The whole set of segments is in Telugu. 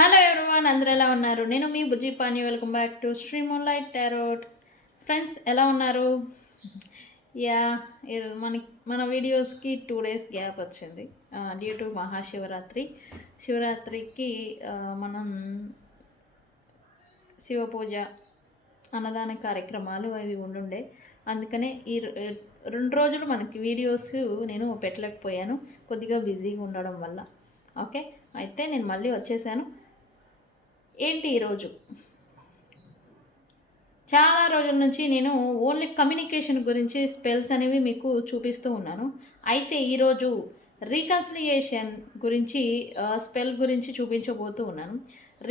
హలో ఎవ్రీవన్, అందరూ ఎలా ఉన్నారు? నేను మీ Bujji Pani. Welcome back to Sri moonlight tarot. Friends, ఎలా ఉన్నారు? యా, మన వీడియోస్కి 2 days గ్యాప్ వచ్చింది డ్యూ టు శివరాత్రికి మనం శివ పూజ, అన్నదాన కార్యక్రమాలు అవి ఉండుండే. అందుకనే ఈ 2 రోజులు మనకి వీడియోస్ నేను పెట్టలేకపోయాను, కొద్దిగా బిజీగా ఉండడం వల్ల. ఓకే, అయితే నేను మళ్ళీ వచ్చేసాను. ఏంటి ఈరోజు? చాలా రోజుల నుంచి నేను ఓన్లీ కమ్యూనికేషన్ గురించి స్పెల్స్ అనేవి మీకు చూపిస్తూ ఉన్నాను. అయితే ఈరోజు రీకన్సిలియేషన్ గురించి స్పెల్ గురించి చూపించబోతూ ఉన్నాను.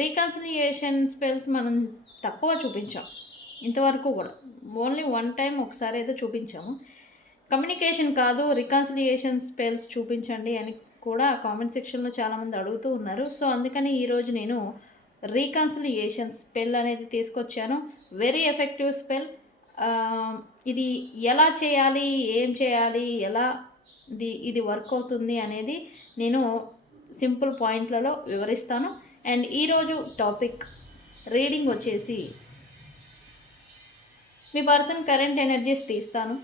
రీకన్సిలియేషన్ స్పెల్స్ మనం తక్కువ చూపించాం ఇంతవరకు కూడా, ఓన్లీ 1 time ఒకసారి ఏదో చూపించాము. కమ్యూనికేషన్ కాదు, రికన్సిలియేషన్ స్పెల్స్ చూపించండి అని కూడా కామెంట్ సెక్షన్లో చాలామంది అడుగుతూ ఉన్నారు. సో అందుకని ఈరోజు నేను రీకన్సిలియేషన్ స్పెల్ అనేది తీసుకొచ్చాను. Very effective spell. ఇది ఎలా చేయాలి, ఏం చేయాలి, ఎలా ఇది వర్క్ అవుతుంది అనేది నేను సింపుల్ పాయింట్లలో వివరిస్తాను. అండ్ ఈరోజు టాపిక్ రీడింగ్ వచ్చేసి మీ పర్సన్ కరెంట్ ఎనర్జీస్ తీస్తాను.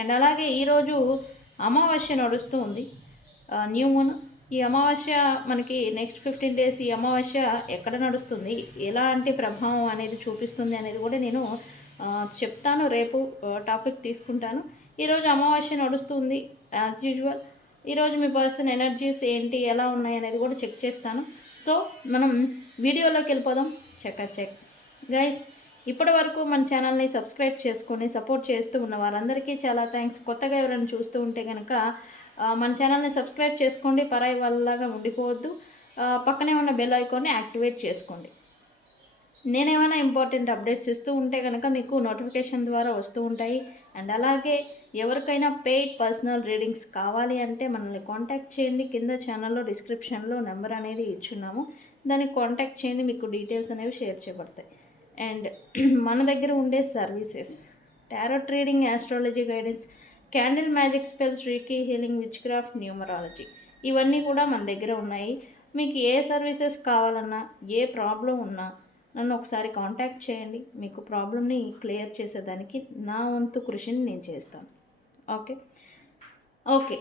అండ్ అలాగే ఈరోజు అమావాస్య నడుస్తూ ఉంది, న్యూ మూన్. ఈ అమావాస్య మనకి నెక్స్ట్ 15 days ఈ అమావాస్య ఎక్కడ నడుస్తుంది, ఎలాంటి ప్రభావం అనేది చూపిస్తుంది అనేది కూడా నేను చెప్తాను. రేపు టాపిక్ తీసుకుంటాను. ఈరోజు అమావాస్య నడుస్తుంది యాజ్ యూజువల్. ఈరోజు మీ పర్సన్ ఎనర్జీస్ ఏంటి, ఎలా ఉన్నాయి అనేది కూడా చెక్ చేస్తాను. సో మనం వీడియోలోకి వెళ్ళిపోదాం. చెక్ గైస్, ఇప్పటి వరకు మన ఛానల్ని సబ్స్క్రైబ్ చేసుకొని సపోర్ట్ చేస్తూ ఉన్న వారందరికీ చాలా థ్యాంక్స్. కొత్తగా ఎవరైనా చూస్తూ ఉంటే కనుక మన ఛానల్ని సబ్స్క్రైబ్ చేసుకోండి, పరాయి వాళ్ళలాగా ఉండిపోవద్దు. పక్కనే ఉన్న బెల్ ఐకాన్ని యాక్టివేట్ చేసుకోండి. నేనేమైనా ఇంపార్టెంట్ అప్డేట్స్ ఇస్తూ ఉంటే కనుక మీకు నోటిఫికేషన్ ద్వారా వస్తూ ఉంటాయి. అండ్ అలాగే ఎవరికైనా పెయిడ్ పర్సనల్ రీడింగ్స్ కావాలి అంటే మనల్ని కాంటాక్ట్ చేయండి. కింద ఛానల్లో డిస్క్రిప్షన్లో నెంబర్ అనేది ఇచ్చున్నాము, దాన్ని కాంటాక్ట్ చేయండి. మీకు డీటెయిల్స్ అనేవి షేర్ చేయబడతాయి. అండ్ మన దగ్గర ఉండే services tarot reading, astrology guidance, candle magic spells, reiki healing, which craft, numerology, ఇవన్నీ కూడా మన దగ్గర ఉన్నాయి. మీకు ఏ సర్వీసెస్ కావాలన్నా, ఏ ప్రాబ్లం ఉన్నా నన్ను ఒకసారి కాంటాక్ట్ చేయండి. మీకు ప్రాబ్లమ్ని క్లియర్ చేసేదానికి నా వంతు కృషిని నేను చేస్తాను. ఓకే,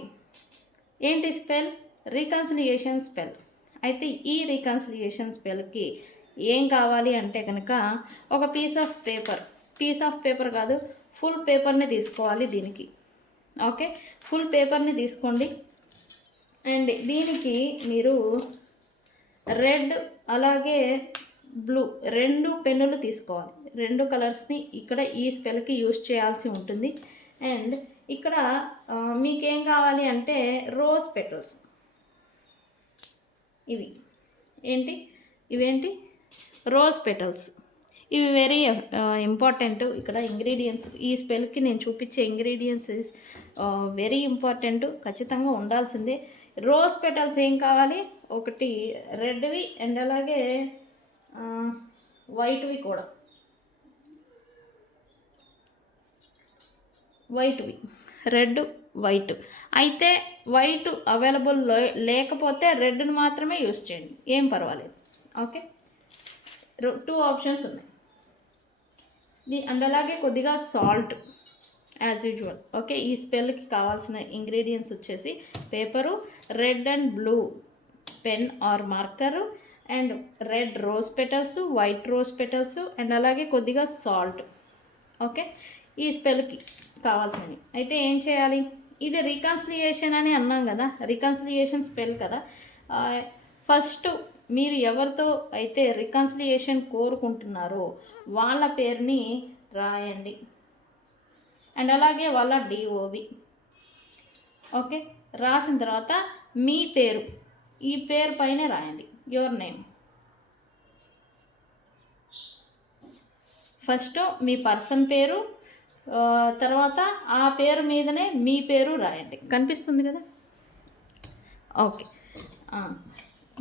ఏంటి స్పెల్? Reconciliation spell. అయితే ఈ రీకన్సిలియేషన్ స్పెల్కి ఏం కావాలి అంటే కనుక ఒక పీస్ ఆఫ్ పేపర్ కాదు, ఫుల్ పేపర్ని తీసుకోవాలి దీనికి. ఓకే, ఫుల్ పేపర్ని తీసుకోండి. అండ్ దీనికి మీరు రెడ్ అలాగే బ్లూ 2 పెన్నులు తీసుకోవాలి. 2 కలర్స్ని ఇక్కడ ఈ స్పెల్కి యూజ్ చేయాల్సి ఉంటుంది. అండ్ ఇక్కడ మీకేం కావాలి అంటే రోజ్ పెటల్స్. ఇవేంటి రోజ్ పెటల్స్. ఇవి వెరీ ఇంపార్టెంట్. ఇక్కడ ఇంగ్రీడియంట్స్, ఈ స్పెల్కి నేను చూపించే ఇంగ్రీడియంట్స్ వెరీ ఇంపార్టెంట్, ఖచ్చితంగా ఉండాల్సిందే. రోజ్ పెటల్స్ ఏం కావాలి? ఒకటి రెడ్వి అండ్ అలాగే వైట్వి కూడా, రెడ్ వైట్. అయితే వైట్ అవైలబుల్ లేకపోతే రెడ్ని మాత్రమే యూస్ చేయండి, ఏం పర్వాలేదు. ఓకే, 2 ఆప్షన్స్ ఉన్నాయి. అండ్ అలాగే కొద్దిగా సాల్ట్ యాజ్ యూజువల్. ఓకే, ఈ స్పెల్కి కావాల్సిన ఇంగ్రీడియంట్స్ వచ్చేసి paper, red and blue pen or marker, and red rose petals, white rose petals, and అలాగే కొద్దిగా సాల్ట్. ఓకే, ఈ స్పెల్కి కావాల్సినవి. అయితే ఏం చేయాలి? ఇది రీకన్సిలియేషన్ అని అన్నాం కదా, రీకన్సిలియేషన్ స్పెల్ కదా. ఫస్ట్ మీరు ఎవరితో అయితే రికన్సిలియేషన్ కోరుకుంటున్నారో వాళ్ళ పేరుని రాయండి. అండ్ అలాగే వాళ్ళ డిఓవి. ఓకే, రాసిన తర్వాత మీ పేరు, ఈ పేరు పైనే రాయండి, your name. First me person పేరు, తర్వాత ఆ పేరు మీదనే మీ పేరు రాయండి. కనిపిస్తుంది కదా? ఓకే,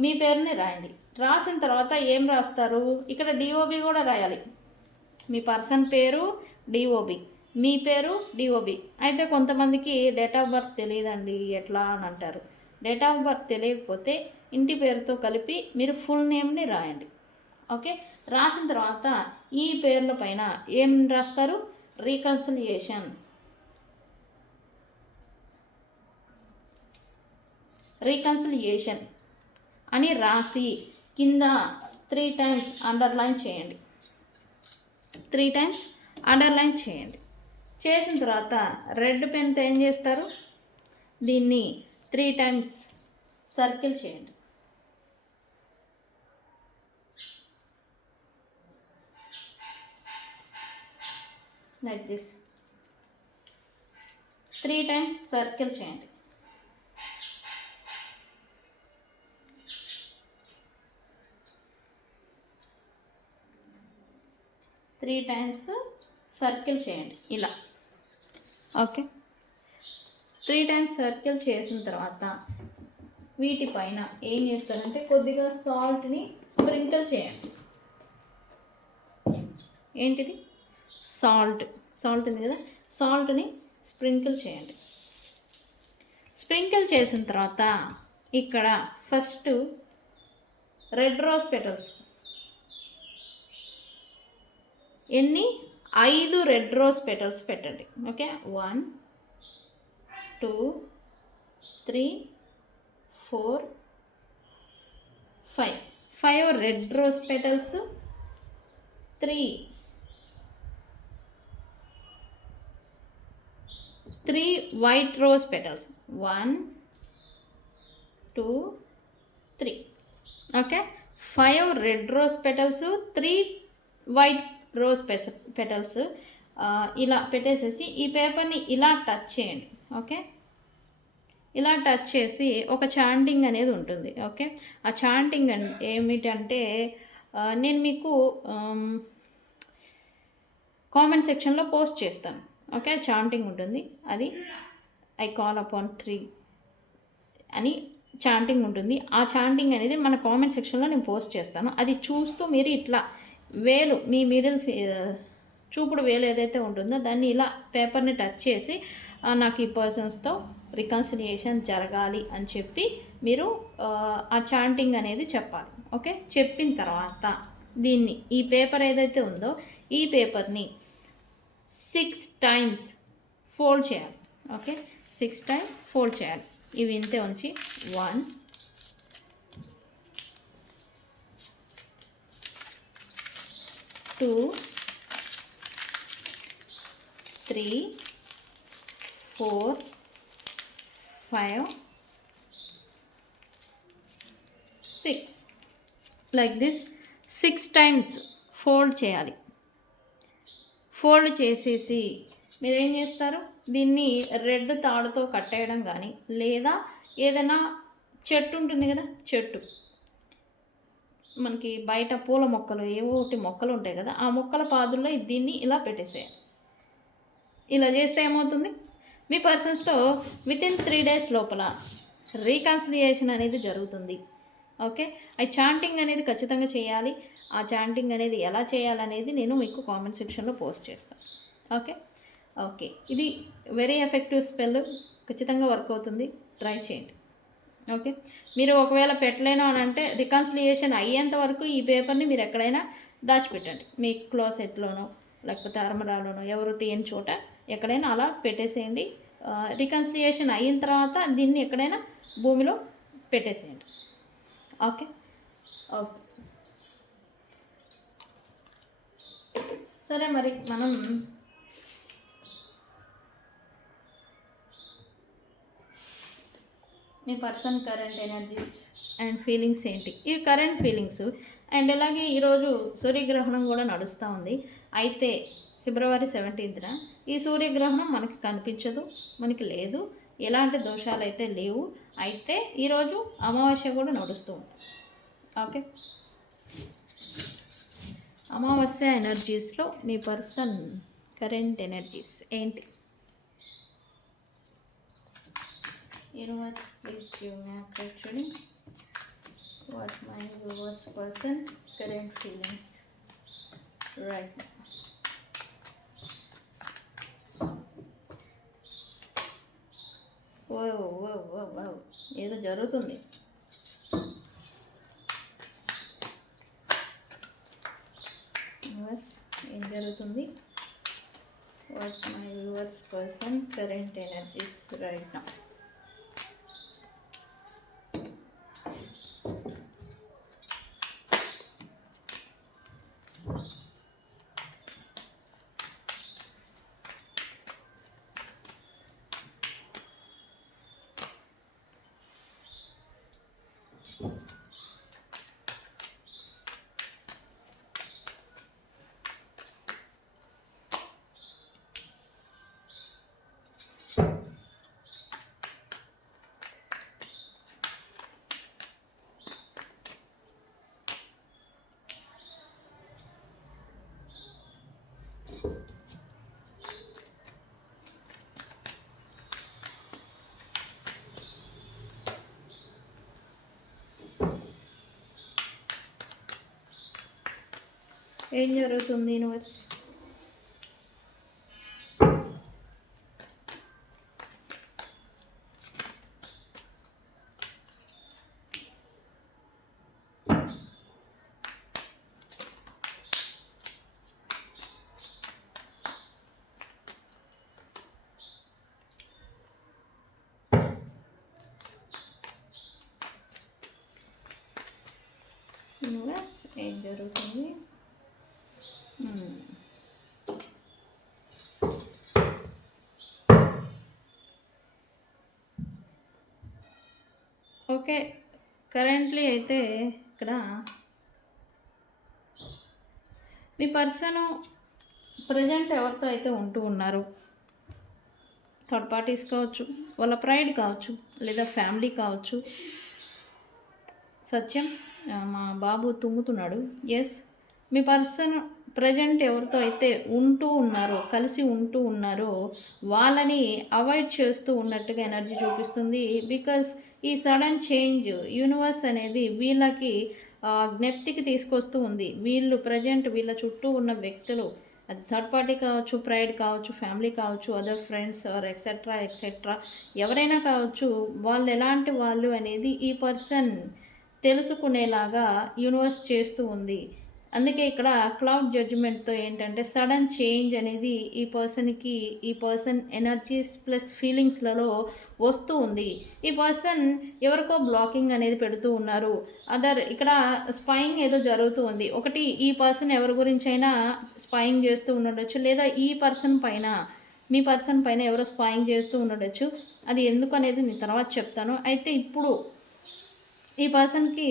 మీ పేరుని రాయండి. రాసిన తర్వాత ఏం రాస్తారు? ఇక్కడ డిఓబి కూడా రాయాలి. మీ పర్సన్ పేరు డిఓబి, మీ పేరు డిఓబి. అయితే కొంతమందికి డేట్ ఆఫ్ బర్త్ తెలియదండి ఎట్లా అని అంటారు. డేట్ ఆఫ్ బర్త్ తెలియకపోతే ఇంటి పేరుతో కలిపి మీరు ఫుల్ నేమ్ని రాయండి. ఓకే, రాసిన తర్వాత ఈ పేర్ల పైన ఏం రాస్తారు? రీకన్సిలియేషన్ అని రాసి కింద 3 times అండర్లైన్ చేయండి. 3 times అండర్లైన్ చేయండి. చేసిన తర్వాత రెడ్ పెన్తో ఏం చేస్తారు? దీన్ని 3 times సర్కిల్ చేయండి. లైక్ దిస్ 3 times సర్కిల్ చేయండి. త్రీ టైమ్స్ సర్కిల్ చేయండి ఇలా. ఓకే, 3 times సర్కిల్ చేసిన తర్వాత వీటిపైన ఏం చేస్తారంటే కొద్దిగా సాల్ట్ని స్ప్రింకిల్ చేయండి. ఏంటిది? సాల్ట్ ఉంది కదా, సాల్ట్ని స్ప్రింకిల్ చేయండి. స్ప్రింకిల్ చేసిన తర్వాత ఇక్కడ first red rose petals 5 red rose petals పెట్టండి. Okay, 1 2 3 4 5 red rose petals, 3 white rose petals, 1 2 3. Okay, 5 red rose petals, 3 white rose petals ఇలా పెట్టేసేసి ఈ పేపర్ని ఇలా టచ్ చేయండి. ఓకే, ఇలా టచ్ చేసి ఒక చాంటింగ్ అనేది ఉంటుంది. ఓకే, ఆ చాంటింగ్ ఏమిటంటే నేను మీకు కామెంట్ సెక్షన్లో పోస్ట్ చేస్తాను. ఓకే, చాంటింగ్ ఉంటుంది, అది ఐ కాల్ అపాన్ 3 అని చాంటింగ్ ఉంటుంది. ఆ చాంటింగ్ అనేది మన కామెంట్ సెక్షన్లో నేను పోస్ట్ చేస్తాను. అది చూస్తూ మీరు ఇట్లా వేలు, మీ మిడిల్ చూపుడు వేలు ఏదైతే ఉంటుందో దాన్ని ఇలా పేపర్ని టచ్ చేసి నాకు ఈ పర్సన్స్తో రికన్సిలియేషన్ జరగాలి అని చెప్పి మీరు ఆ చాంటింగ్ అనేది చెప్పాలి. ఓకే, చెప్పిన తర్వాత దీన్ని, ఈ పేపర్ ఏదైతే ఉందో ఈ పేపర్ని 6 times ఫోల్డ్ చేయాలి. ఓకే, 6 times ఫోల్డ్ చేయాలి. ఇవి ఇంతే ఉంచి 1 2 3 4 5 6 లైక్ దిస్ 6 times ఫోల్డ్ చేయాలి. ఫోల్డ్ చేసేసి మీరు ఏం చేస్తారు? దీన్ని రెడ్ తాడుతో కట్టేయడం కానీ, లేదా ఏదైనా చెట్టు ఉంటుంది కదా, చెట్టు మనకి బయట పూల మొక్కలు ఏవో ఒకటి మొక్కలు ఉంటాయి కదా, ఆ మొక్కల పాదుల్లో దీన్ని ఇలా పెట్టేసేయాలి. ఇలా చేస్తే ఏమవుతుంది? మీ పర్సన్స్తో వితిన్ 3 days లోపల రీకన్సిలియేషన్ అనేది జరుగుతుంది. ఓకే, ఆ చాంటింగ్ అనేది ఖచ్చితంగా చేయాలి. ఆ చాంటింగ్ అనేది ఎలా చేయాలనేది నేను మీకు కామెంట్ సెక్షన్లో పోస్ట్ చేస్తాను. ఓకే, ఇది వెరీ ఎఫెక్టివ్ స్పెల్, ఖచ్చితంగా వర్క్ అవుతుంది, ట్రై చేయండి. ఓకే, మీరు ఒకవేళ పెట్టలేను అని అంటే రికన్సిలియేషన్ అయ్యేంత వరకు ఈ పేపర్ని మీరు ఎక్కడైనా దాచిపెట్టండి. మీ క్లోసెట్లోనో లేకపోతే అరమరాలోనో ఎవరు తీయని చోట ఎక్కడైనా అలా పెట్టేసేయండి. రికన్సిలియేషన్ అయిన తర్వాత దీన్ని ఎక్కడైనా భూమిలో పెట్టేసేయండి. ఓకే, సరే, మరి మనం మీ person current energies and feelings ఏంటి? ఈ కరెంట్ ఫీలింగ్స్ అండ్ అలాగే ఈరోజు సూర్యగ్రహణం కూడా నడుస్తూ ఉంది. అయితే February 17th ఈ సూర్యగ్రహణం మనకి కనిపించదు, మనకి లేదు, ఎలాంటి దోషాలు అయితే లేవు. అయితే ఈరోజు అమావాస్య కూడా నడుస్తుంది. ఓకే, అమావాస్య ఎనర్జీస్లో మీ పర్సన్ కరెంట్ ఎనర్జీస్ ఏంటి? Universe, please give me actually what my viewers person current feelings right now. ఓ ఓ ఓ ఓ ఏదో జరుగుతుంది. యూనివర్స్ ఏం జరుగుతుంది? What's my universe person current energies right now? ఏం జరుగుతుంది యూనివర్స్? యూనివర్స్ ఏం జరుగుతుంది? ఓకే, కరెంట్లీ అయితే ఇక్కడ మీ పర్సన్ ప్రజెంట్ ఎవరితో అయితే ఉంటూ ఉన్నారు, థర్డ్ పార్టీస్ కావచ్చు, వాళ్ళ ప్రైడ్ కావచ్చు, లేదా ఫ్యామిలీ కావచ్చు. సత్యం, మా బాబు తుమ్ముతున్నాడు. ఎస్, మీ పర్సన్ ప్రజెంట్ ఎవరితో అయితే ఉంటూ ఉన్నారో, కలిసి ఉంటూ ఉన్నారో వాళ్ళని అవాయిడ్ చేస్తూ ఉన్నట్టుగా ఎనర్జీ చూపిస్తుంది. బికాస్ ఈ సడన్ చేంజ్ యూనివర్స్ అనేది వీళ్ళకి జ్ఞప్తికి తీసుకొస్తూ ఉంది. వీళ్ళు ప్రజెంట్ వీళ్ళ చుట్టూ ఉన్న వ్యక్తులు, అది థర్డ్ పార్టీ కావచ్చు, ప్రైడ్ కావచ్చు, ఫ్యామిలీ కావచ్చు, other friends are etcetera etcetera, ఎవరైనా కావచ్చు, వాళ్ళు ఎలాంటి వాళ్ళు అనేది ఈ పర్సన్ తెలుసుకునేలాగా యూనివర్స్ చేస్తూ ఉంది. అందుకే ఇక్కడ క్లౌడ్ జడ్జిమెంట్తో ఏంటంటే సడన్ చేంజ్ అనేది ఈ పర్సన్ ఎనర్జీస్ ప్లస్ ఫీలింగ్స్లలో వస్తూ ఉంది. ఈ పర్సన్ ఎవరికో బ్లాకింగ్ అనేది పెడుతూ ఉన్నారు. ఇక్కడ స్పైయింగ్ ఏదో జరుగుతూ ఉంది. ఒకటి, ఈ పర్సన్ ఎవరి గురించి అయినా స్పైయింగ్ చేస్తూ ఉండొచ్చు, లేదా ఈ పర్సన్ పైన, మీ పర్సన్ పైన ఎవరో స్పైయింగ్ చేస్తూ ఉండొచ్చు. అది ఎందుకు అనేది నేను తర్వాత చెప్తాను. అయితే ఇప్పుడు ఈ పర్సన్కి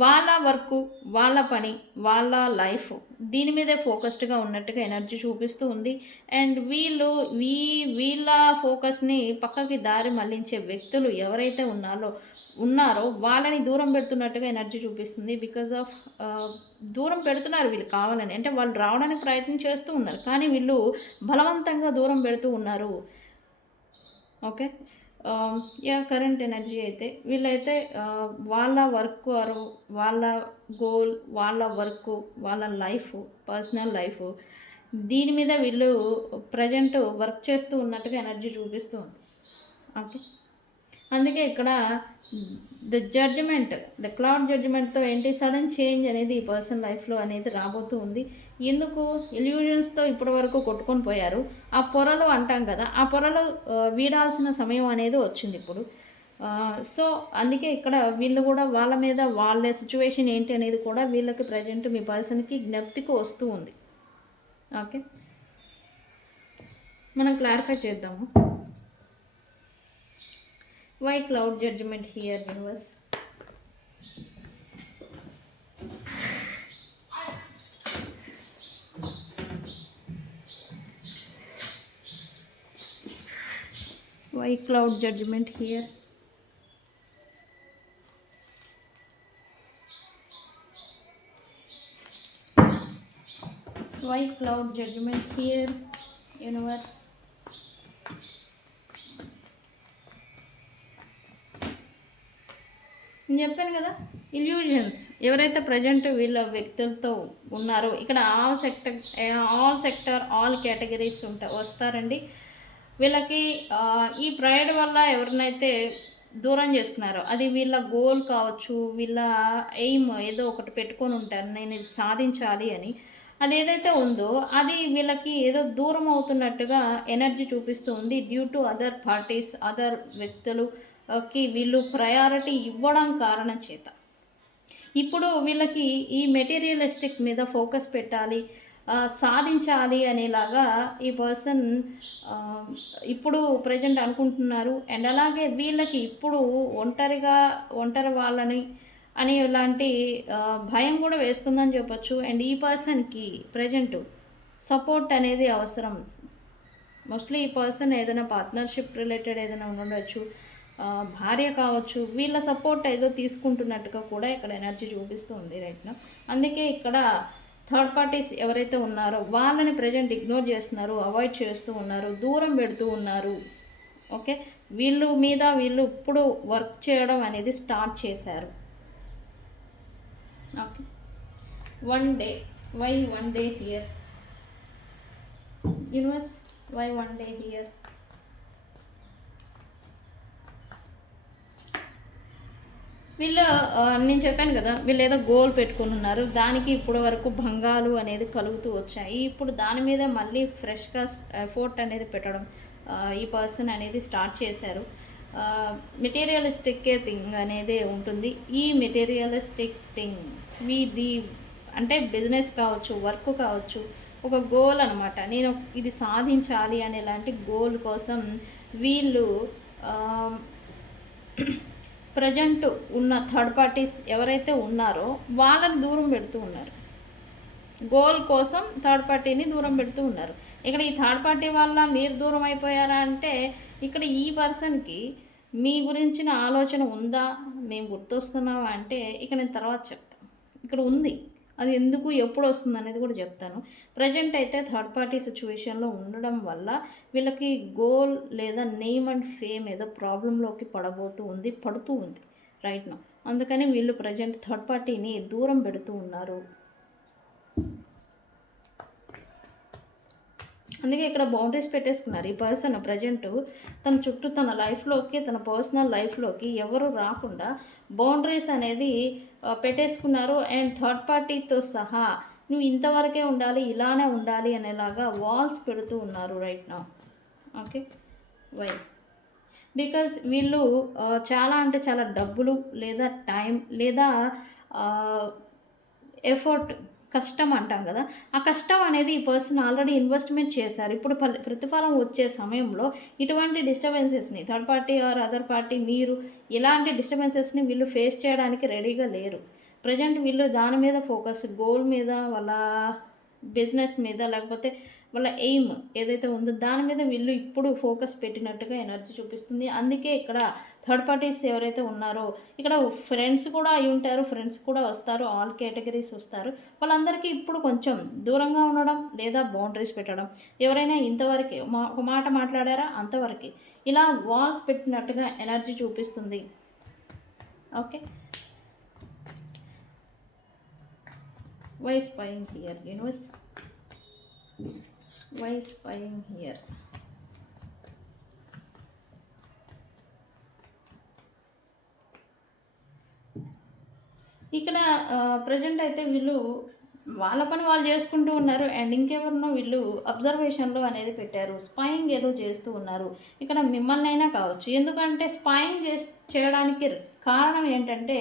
వాళ్ళ వర్క్, వాళ్ళ పని, వాళ్ళ లైఫ్, దీని మీదే ఫోకస్డ్గా ఉన్నట్టుగా ఎనర్జీ చూపిస్తూ ఉంది. అండ్ వీళ్ళ ఫోకస్ని పక్కకి దారి మళ్లించే వ్యక్తులు ఎవరైతే ఉన్నారో వాళ్ళని దూరం పెడుతున్నట్టుగా ఎనర్జీ చూపిస్తుంది. బికాజ్ ఆఫ్ దూరం పెడుతున్నారు వీళ్ళు కావాలని, అంటే వాళ్ళు రావడానికి ప్రయత్నం చేస్తూ ఉన్నారు, కానీ వీళ్ళు బలవంతంగా దూరం పెడుతూ ఉన్నారు. ఓకే, కరెంట్ ఎనర్జీ అయితే వీళ్ళైతే వాళ్ళ వర్క్, వాళ్ళ గోల్, వాళ్ళ వర్క్, వాళ్ళ లైఫ్, పర్సనల్ లైఫ్, దీని మీద వీళ్ళు ప్రజెంట్ వర్క్ చేస్తూ ఉన్నట్టుగా ఎనర్జీ చూపిస్తూ ఉంది. ఓకే, అందుకే ఇక్కడ ద క్లౌడ్ జడ్జిమెంట్తో ఏంటి, సడన్ చేంజ్ అనేది ఈ పర్సన్ లైఫ్లో అనేది రాబోతూ ఉంది. ఎందుకు? ఇల్యూజన్స్తో ఇప్పటి వరకు కొట్టుకొని పోయారు. ఆ పొరలు అంటాం కదా, ఆ పొరలు వీడాల్సిన సమయం అనేది వచ్చింది ఇప్పుడు. సో అందుకే ఇక్కడ వీళ్ళు కూడా వాళ్ళ సిచ్యువేషన్ ఏంటి అనేది కూడా వీళ్ళకి ప్రజెంట్ మీ పర్సన్కి జ్ఞప్తికి వస్తూ ఉంది. ఓకే, మనం క్లారిఫై చేద్దాము. Why cloud judgment here universe? Why cloud judgment here? Why cloud judgment here, universe? నేను చెప్పాను కదా, ఇల్యూజన్స్ ఎవరైతే ప్రజెంట్ వీళ్ళ వ్యక్తులతో ఉన్నారో ఇక్కడ ఆల్ సెక్టర్ ఆల్ కేటగిరీస్ వస్తారండి. వీళ్ళకి ఈ ప్రైడ్ వల్ల ఎవరినైతే దూరం చేసుకున్నారో అది వీళ్ళ గోల్ కావచ్చు, వీళ్ళ ఎయిమ్ ఏదో ఒకటి పెట్టుకొని ఉంటారు, నేను ఇది సాధించాలి అని. అది ఏదైతే ఉందో అది వీళ్ళకి ఏదో దూరం అవుతున్నట్టుగా ఎనర్జీ చూపిస్తూ ఉంది. Due to other parties, other వ్యక్తులుకి వీళ్ళు ప్రయారిటీ ఇవ్వడం కారణం చేత ఇప్పుడు వీళ్ళకి ఈ మెటీరియలిస్టిక్ మీద ఫోకస్ పెట్టాలి, సాధించాలి అనేలాగా ఈ పర్సన్ ఇప్పుడు ప్రజెంట్ అనుకుంటున్నారు. అండ్ అలాగే వీళ్ళకి ఇప్పుడు ఒంటరి వాళ్ళని అని ఇలాంటి భయం కూడా వేస్తుందని చెప్పొచ్చు. అండ్ ఈ పర్సన్కి ప్రజెంట్ సపోర్ట్ అనేది అవసరం. మోస్ట్లీ ఈ పర్సన్ ఏదైనా పార్ట్నర్షిప్ రిలేటెడ్ ఏదైనా ఉండొచ్చు, భార్య కావచ్చు, వీళ్ళ సపోర్ట్ ఏదో తీసుకుంటున్నట్టుగా కూడా ఇక్కడ ఎనర్జీ చూపిస్తుంది రైట్ నౌ. అందుకే ఇక్కడ థర్డ్ పార్టీస్ ఎవరైతే ఉన్నారో వాళ్ళని ప్రజెంట్ ఇగ్నోర్ చేస్తున్నారు, అవాయిడ్ చేస్తూ ఉన్నారు, దూరం పెడుతూ ఉన్నారు. ఓకే, వీళ్ళు ఇప్పుడు వర్క్ చేయడం అనేది స్టార్ట్ చేశారు. Okay, one day, why one day here universe, why one day here? వీళ్ళు నేను చెప్పాను కదా, వీళ్ళు ఏదో గోల్ పెట్టుకుని ఉన్నారు, దానికి ఇప్పటి వరకు భంగాలు అనేది కలుగుతూ వచ్చాయి. ఇప్పుడు దాని మీద మళ్ళీ ఫ్రెష్గా ఎఫోర్ట్ అనేది పెట్టడం ఈ పర్సన్ అనేది స్టార్ట్ చేశారు. మెటీరియలిస్టిక్ థింగ్ అనేది ఉంటుంది. ఈ మెటీరియలిస్టిక్ థింగ్ మీది అంటే బిజినెస్ కావచ్చు, వర్క్ కావచ్చు, ఒక గోల్ అనమాట. నేను ఇది సాధించాలి అనేలాంటి గోల్ కోసం వీళ్ళు ప్రజెంట్ ఉన్న థర్డ్ పార్టీస్ ఎవరైతే ఉన్నారో వాళ్ళని దూరం పెడుతూ ఉన్నారు. గోల్ కోసం థర్డ్ పార్టీని దూరం పెడుతూ ఉన్నారు. ఇక్కడ ఈ థర్డ్ పార్టీ వల్ల మీరు దూరం అయిపోయారా అంటే ఇక్కడ ఈ పర్సన్కి మీ గురించిన ఆలోచన ఉందా, మేము గుర్తొస్తున్నావా అంటే ఇక్కడ నేను తర్వాత చెప్తాను. ఇక్కడ ఉంది, అది ఎందుకు ఎప్పుడు వస్తుంది అనేది కూడా చెప్తాను. ప్రజెంట్ అయితే థర్డ్ పార్టీ సిచ్యువేషన్లో ఉండడం వల్ల వీళ్ళకి గోల్ లేదా నేమ్ అండ్ ఫేమ్ ఏదో ప్రాబ్లంలోకి పడుతూ ఉంది రైట్ నౌ. అందుకని వీళ్ళు ప్రజెంట్ థర్డ్ పార్టీని దూరం పెడుతూ ఉన్నారు. అందుకే ఇక్కడ బౌండరీస్ పెట్టేసుకున్నారు ఈ పర్సన్. ప్రజెంట్ తన చుట్టూ తన లైఫ్లోకి, తన పర్సనల్ లైఫ్లోకి ఎవరు రాకుండా బౌండరీస్ అనేది పెట్టేసుకున్నారు. అండ్ థర్డ్ పార్టీతో సహా నువ్వు ఇంతవరకే ఉండాలి, ఇలానే ఉండాలి అనేలాగా వాల్స్ పెడుతూ ఉన్నారు right now. Okay, why? Because వీళ్ళు చాలా అంటే చాలా డబ్బులు లేదా టైం లేదా ఎఫర్ట్, కష్టం అంటాం కదా, ఆ కష్టం అనేది ఈ పర్సన్ ఆల్రెడీ ఇన్వెస్ట్మెంట్ చేశారు. ఇప్పుడు ప్రతిఫలం వచ్చే సమయంలో ఇటువంటి డిస్టర్బెన్సెస్ని third party or other party మీరు ఇలాంటి డిస్టర్బెన్సెస్ని వీళ్ళు ఫేస్ చేయడానికి రెడీగా లేరు. ప్రజెంట్ వీళ్ళు దాని మీద ఫోకస్, గోల్ మీద, వాళ్ళ బిజినెస్ మీద, లేకపోతే వాళ్ళ ఎయిమ్ ఏదైతే ఉందో దాని మీద వీళ్ళు ఇప్పుడు ఫోకస్ పెట్టినట్టుగా ఎనర్జీ చూపిస్తుంది. అందుకే ఇక్కడ థర్డ్ పార్టీస్ ఎవరైతే ఉన్నారో ఇక్కడ ఫ్రెండ్స్ కూడా అయి ఉంటారు, ఫ్రెండ్స్ కూడా వస్తారు, ఆల్ కేటగిరీస్ వస్తారు. వాళ్ళందరికీ ఇప్పుడు కొంచెం దూరంగా ఉండడం లేదా బౌండరీస్ పెట్టడం. ఎవరైనా ఇంతవరకే ఒక మాట మాట్లాడారా అంతవరకే, ఇలా వాల్స్ పెట్టినట్టుగా ఎనర్జీ చూపిస్తుంది. Okay, why spying here universe, why spying here? ఇక్కడ ప్రజెంట్ అయితే వీళ్ళు వాళ్ళ పని వాళ్ళు చేసుకుంటూ ఉన్నారు. అండ్ ఇంకెవరినో వీళ్ళు అబ్జర్వేషన్లో అనేది పెట్టారు, స్పైయింగ్ ఏదో చేస్తూ ఉన్నారు. ఇక్కడ మిమ్మల్ని అయినా కావచ్చు, ఎందుకంటే స్పైయింగ్ చేయడానికి కారణం ఏంటంటే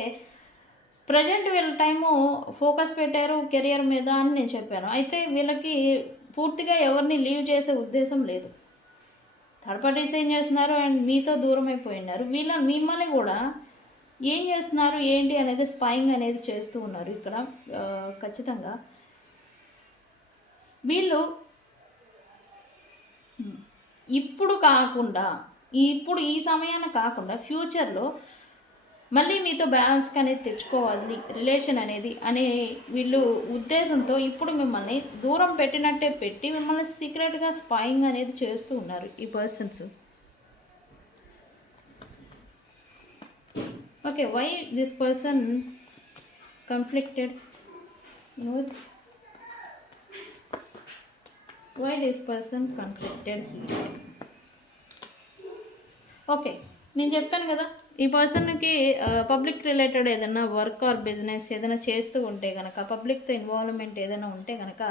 ప్రజెంట్ వీళ్ళ టైము ఫోకస్ పెట్టారు కెరియర్ మీద అని నేను చెప్పాను. అయితే వీళ్ళకి పూర్తిగా ఎవరిని లీవ్ చేసే ఉద్దేశం లేదు. థర్డ్ పార్టీస్ ఏం చేస్తున్నారు అండ్ మీతో దూరం అయిపోయినారు. మిమ్మల్ని కూడా ఏం చేస్తున్నారు ఏంటి అనేది స్పైయింగ్ అనేది చేస్తూ ఉన్నారు. ఇక్కడ ఖచ్చితంగా వీళ్ళు ఇప్పుడు ఈ సమయాన్ని కాకుండా ఫ్యూచర్లో మళ్ళీ మీతో బ్యాలెన్స్కి అనేది తెచ్చుకోవాలి రిలేషన్ అనేది అనే వీళ్ళు ఉద్దేశంతో ఇప్పుడు మిమ్మల్ని దూరం పెట్టినట్టే పెట్టి మిమ్మల్ని సీక్రెట్గా స్పైయింగ్ అనేది చేస్తూ ఉన్నారు ఈ persons. Okay, why this person conflicted. Yes. Why this person conflicted here? Okay, నేను చెప్పాను కదా, ఈ పర్సన్కి పబ్లిక్ రిలేటెడ్ ఏదైనా వర్క్ ఆర్ బిజినెస్ ఏదైనా చేస్తూ ఉంటే కనుక, పబ్లిక్తో ఇన్వాల్వ్మెంట్ ఏదైనా ఉంటే కనుక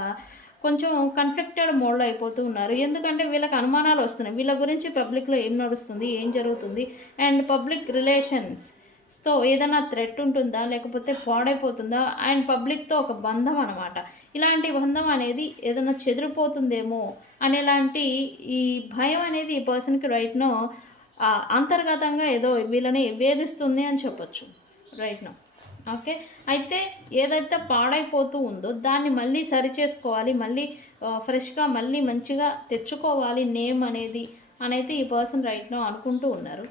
కొంచెం కన్ఫ్లిక్టెడ్ మోడ్లో అయిపోతూ ఉన్నారు. ఎందుకంటే వీళ్ళకి అనుమానాలు వస్తున్నాయి, వీళ్ళ గురించి పబ్లిక్లో ఏం నడుస్తుంది, ఏం జరుగుతుంది, అండ్ పబ్లిక్ రిలేషన్స్తో ఏదైనా థ్రెట్ ఉంటుందా, లేకపోతే పాడైపోతుందా, అండ్ పబ్లిక్తో ఒక బంధం అనమాట. ఇలాంటి బంధం అనేది ఏదైనా చెదిరిపోతుందేమో అనేలాంటి ఈ భయం అనేది ఈ పర్సన్కి రైట్ నో అంతర్గతంగా ఏదో వీళ్ళని వేధిస్తుంది అని చెప్పొచ్చు రైట్ నో. ఓకే, అయితే ఏదైతే పాడైపోతూ ఉందో దాన్ని మళ్ళీ సరి చేసుకోవాలి, మళ్ళీ ఫ్రెష్గా మళ్ళీ మంచిగా తెచ్చుకోవాలి నేమ్ అనేది ఈ పర్సన్ రైట్ నో అనుకుంటూ ఉన్నారు.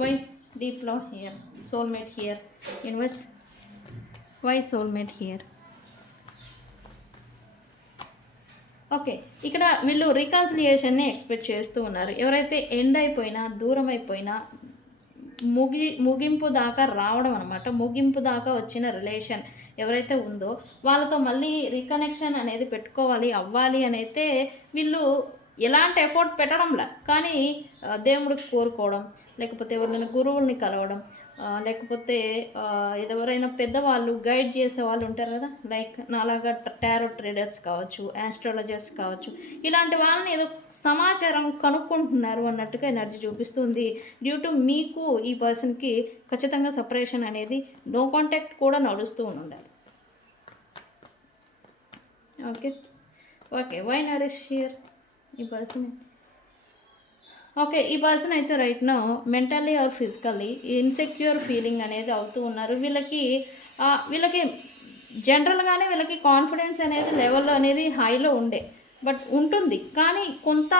Why deep love here, soulmate here, universe why soulmate here. Okay, ఇక్కడ వీళ్ళు రికన్సిలియేషన్ని ఎక్స్పెక్ట్ చేస్తూ ఉన్నారు. ఎవరైతే ఎండ్ అయిపోయినా, దూరం అయిపోయినా, ముగింపు దాకా రావడం అనమాట. ముగింపు దాకా వచ్చిన రిలేషన్ ఎవరైతే ఉందో వాళ్ళతో మళ్ళీ రీకనెక్షన్ అనేది పెట్టుకోవాలి, అవ్వాలి అని అయితే వీళ్ళు ఎలాంటి ఎఫర్ట్ పెట్టడంలా, కానీ దేవుడికి కోరుకోవడం, లేకపోతే ఎవరైనా గురువుల్ని కలవడం, లేకపోతే ఎవరైనా పెద్దవాళ్ళు గైడ్ చేసే వాళ్ళు ఉంటారు కదా, లైక్ నాలాగా టారో ట్రేడర్స్ కావచ్చు, ఆస్ట్రాలజర్స్ కావచ్చు, ఇలాంటి వాళ్ళని ఏదో సమాచారం కనుక్కుంటున్నారు అన్నట్టుగా ఎనర్జీ చూపిస్తుంది. డ్యూ టు మీకు ఈ పర్సన్కి ఖచ్చితంగా సపరేషన్ అనేది, నో కాంటాక్ట్ కూడా నడుస్తూ ఉండాలి. Okay okay, why nourish here ఈ పర్సన్. ఓకే, ఈ పర్సన్ అయితే right now mentally or physically insecure feeling అనేది అవుతూ ఉన్నారు. వీళ్ళకి జనరల్గానే వీళ్ళకి కాన్ఫిడెన్స్ అనేది లెవెల్ అనేది హైలో ఉండే, బట్ ఉంటుంది, కానీ కొంత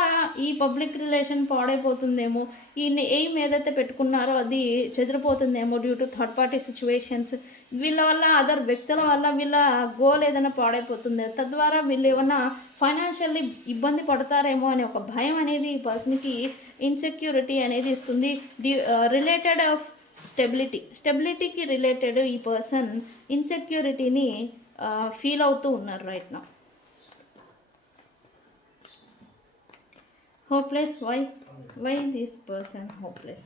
ఈ పబ్లిక్ రిలేషన్ పాడైపోతుందేమో, ఈ ఎయిమ్ ఏదైతే పెట్టుకున్నారో అది చెదిరిపోతుందేమో due to third party situations, వీళ్ళ వల్ల, అదర్ వ్యక్తుల వల్ల వీళ్ళ గోల్ ఏదైనా పాడైపోతుంది, తద్వారా వీళ్ళు ఏమన్నా ఫైనాన్షియల్లీ ఇబ్బంది పడతారేమో అనే ఒక భయం అనేది ఈ పర్సన్కి ఇన్సెక్యూరిటీ అనేది ఇస్తుంది. రిలేటెడ్ ఆఫ్ స్టెబిలిటీకి రిలేటెడ్ ఈ పర్సన్ ఇన్సెక్యూరిటీని ఫీల్ అవుతూ ఉన్నారు right now. Hopeless, why this person hopeless.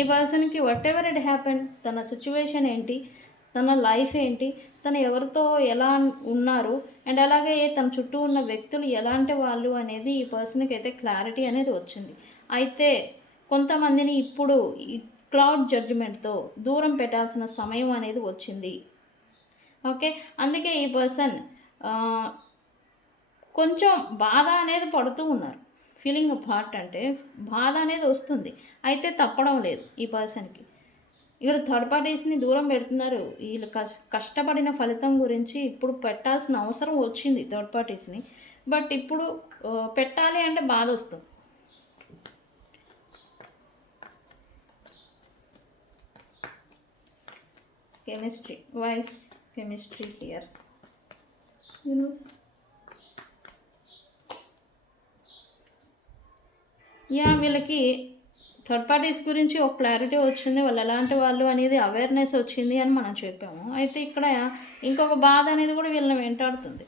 ఈ పర్సన్కి వాట్ ఎవర్ ఇట్ హ్యాపెన్, తన సిచ్యువేషన్ ఏంటి, తన లైఫ్ ఏంటి, తను ఎవరితో ఎలా ఉన్నారు, అండ్ అలాగే తన చుట్టూ ఉన్న వ్యక్తులు ఎలాంటి వాళ్ళు అనేది ఈ పర్సన్కి అయితే క్లారిటీ అనేది వచ్చింది. అయితే కొంతమందిని ఇప్పుడు ఈ క్లౌడ్ జడ్జిమెంట్తో దూరం పెట్టాల్సిన సమయం అనేది వచ్చింది. ఓకే, అందుకే ఈ పర్సన్ కొంచెం బాధ అనేది పడుతూ ఉన్నారు. ఫీలింగ్ ఆఫ్ హార్ట్ అంటే బాధ అనేది వస్తుంది, అయితే తప్పడం లేదు ఈ పర్సన్కి. ఇక్కడ థర్డ్ పార్టీస్ని దూరం పెడుతున్నారు. వీళ్ళు కష్టపడిన ఫలితం గురించి ఇప్పుడు పెట్టాల్సిన అవసరం వచ్చింది థర్డ్ పార్టీస్ని, బట్ ఇప్పుడు పెట్టాలి అంటే బాధ వస్తుంది. కెమిస్ట్రీ, వై కెమిస్ట్రీ హియర్, వీళ్ళకి థర్డ్ పార్టీస్ గురించి ఒక క్లారిటీ వచ్చింది, వాళ్ళు ఎలాంటి వాళ్ళు అనేది అవేర్నెస్ వచ్చింది అని మనం చెప్పాము. అయితే ఇక్కడ ఇంకొక బాధ అనేది కూడా వీళ్ళని వెంటాడుతుంది.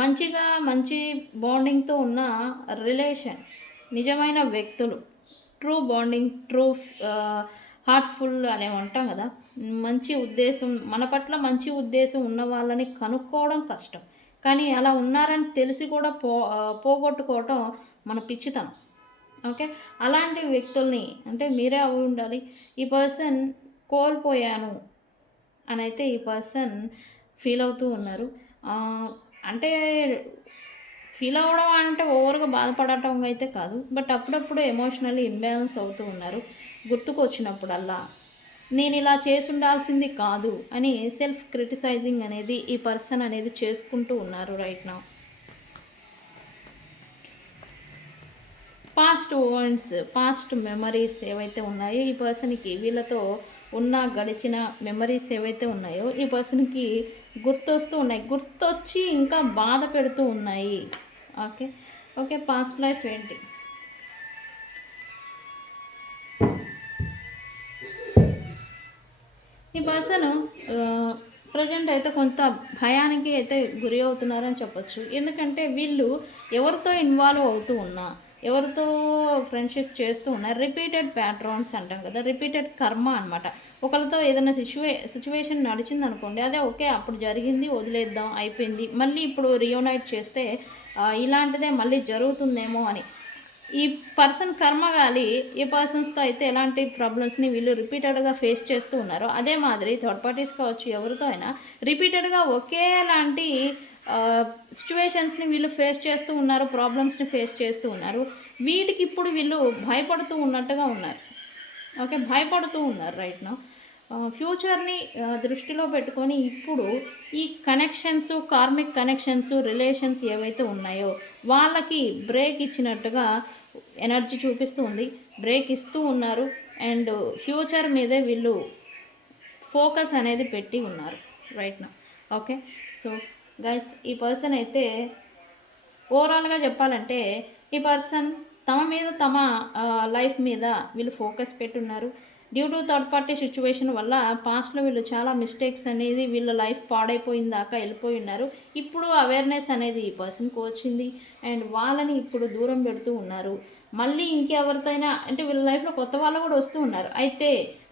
మంచి బాండింగ్తో ఉన్న రిలేషన్, నిజమైన వ్యక్తులు, ట్రూ బాండింగ్, ట్రూ హార్ట్ఫుల్ అనేవి అంటాం కదా, మంచి ఉద్దేశం, మన పట్ల మంచి ఉద్దేశం ఉన్న వాళ్ళని కనుక్కోవడం కష్టం, కానీ అలా ఉన్నారని తెలిసి కూడా పోగొట్టుకోవటం మన పిచ్చితనం. ఓకే, అలాంటి వ్యక్తుల్ని అంటే మీరే అవి ఉండాలి. ఈ పర్సన్ కోల్పోయాను అని అయితే ఈ పర్సన్ ఫీల్ అవుతూ ఉన్నారు. అంటే ఫీల్ అవ్వడం అంటే ఓవర్గా బాధపడటం అయితే కాదు, బట్ అప్పుడప్పుడు ఎమోషనల్లీ ఇన్బ్యాలెన్స్ అవుతూ ఉన్నారు. గుర్తుకు వచ్చినప్పుడల్లా నేను ఇలా చేసి ఉండాల్సింది కాదు అని సెల్ఫ్ క్రిటిసైజింగ్ అనేది ఈ పర్సన్ అనేది చేసుకుంటూ ఉన్నారు right now. Past events, past memories ఏవైతే ఉన్నాయో ఈ పర్సన్కి, వీళ్ళతో ఉన్న గడిచిన మెమరీస్ ఏవైతే ఉన్నాయో ఈ పర్సన్కి గుర్తొస్తూ ఉన్నాయి, గుర్తొచ్చి ఇంకా బాధ పెడుతూ ఉన్నాయి. ఓకే, పాస్ట్ లైఫ్ ఏంటి, అయితే కొంత భయానికి అయితే గురి అవుతున్నారని చెప్పొచ్చు. ఎందుకంటే వీళ్ళు ఎవరితో ఇన్వాల్వ్ అవుతూ ఉన్నా, ఎవరితో ఫ్రెండ్షిప్ చేస్తూ ఉన్నా రిపీటెడ్ ప్యాట్రన్స్ అంటాం కదా, రిపీటెడ్ కర్మ అనమాట. ఒకరితో ఏదైనా సిచ్యువేషన్ నడిచిందనుకోండి, అదే ఓకే అప్పుడు జరిగింది వదిలేద్దాం అయిపోయింది, మళ్ళీ ఇప్పుడు రియూనైట్ చేస్తే ఇలాంటిదే మళ్ళీ జరుగుతుందేమో అని ఈ పర్సన్ కర్మగాలి ఈ పర్సన్స్తో అయితే ఎలాంటి ప్రాబ్లమ్స్ని వీళ్ళు రిపీటెడ్గా ఫేస్ చేస్తూ ఉన్నారు. అదే మాదిరి థర్డ్ పార్టీస్ కావచ్చు, ఎవరితో అయినా రిపీటెడ్గా ఒకేలాంటి సిచ్యువేషన్స్ని వీళ్ళు ఫేస్ చేస్తూ ఉన్నారు, ప్రాబ్లమ్స్ని ఫేస్ చేస్తూ ఉన్నారు. వీటికి ఇప్పుడు వీళ్ళు భయపడుతూ ఉన్నట్టుగా ఉన్నారు. ఓకే, భయపడుతూ ఉన్నారు రైట్ నా. ఫ్యూచర్ని దృష్టిలో పెట్టుకొని ఇప్పుడు ఈ కనెక్షన్స్, కార్మిక్ కనెక్షన్స్, రిలేషన్స్ ఏవైతే ఉన్నాయో వాళ్ళకి బ్రేక్ ఇచ్చినట్టుగా ఎనర్జీ చూపిస్తూ ఉంది, బ్రేక్ ఇస్తూ ఉన్నారు. అండ్ ఫ్యూచర్ మీదే వీళ్ళు ఫోకస్ అనేది పెట్టి ఉన్నారు రైట్ నా. ఓకే, సో గైస్ ఈ పర్సన్ అయితే ఓవరాల్గా చెప్పాలంటే ఈ పర్సన్ తమ మీద, తమ లైఫ్ మీద వీళ్ళు ఫోకస్ పెట్టున్నారు. Due to third party situation వల్ల పాస్ట్లో వీళ్ళు చాలా మిస్టేక్స్ అనేది వీళ్ళ లైఫ్ పాడైపోయిన దాకా వెళ్ళిపోయి ఉన్నారు. ఇప్పుడు అవేర్నెస్ అనేది ఈ పర్సన్కి వచ్చింది అండ్ వాళ్ళని ఇప్పుడు దూరం పెడుతూ ఉన్నారు. మళ్ళీ ఇంకెవరితోనైనా అంటే వీళ్ళ లైఫ్లో కొత్త వాళ్ళు కూడా వస్తూ ఉన్నారు. అయితే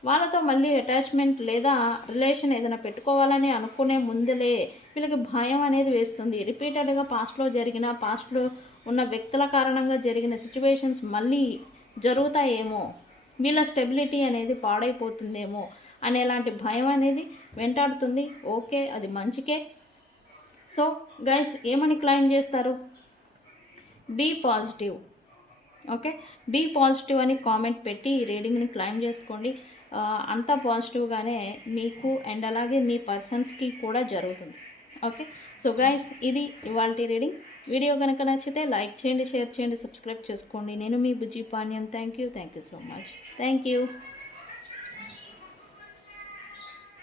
వాళ్ళతో మళ్ళీ అటాచ్మెంట్ లేదా రిలేషన్ ఏదైనా పెట్టుకోవాలని అనుకునే ముందులే వీళ్ళకి భయం అనేది వేస్తుంది. రిపీటెడ్గా పాస్ట్లో ఉన్న వ్యక్తుల కారణంగా జరిగిన సిచ్యువేషన్స్ మళ్ళీ జరుగుతాయేమో, వీళ్ళ స్టెబిలిటీ అనేది పాడైపోతుందేమో అనేలాంటి భయం అనేది వెంటాడుతుంది. ఓకే, అది మంచికే. సో గైస్ ఏమని క్లైమ్ చేస్తారు? Be positive. Okay, be positive అని కామెంట్ పెట్టి ఈ రీడింగ్ని క్లైమ్ చేసుకోండి. అంతా పాజిటివ్గానే మీకు అండ్ అలాగే మీ పర్సన్స్కి కూడా జరుగుతుంది. ఓకే, సో గైస్ ఇది ఇవాళ రీడింగ్. వీడియో కనుక నచ్చితే లైక్ చేయండి, షేర్ చేయండి, సబ్స్క్రైబ్ చేసుకోండి. నేను మీ Bujji Panyam. Thank you so much. Thank you.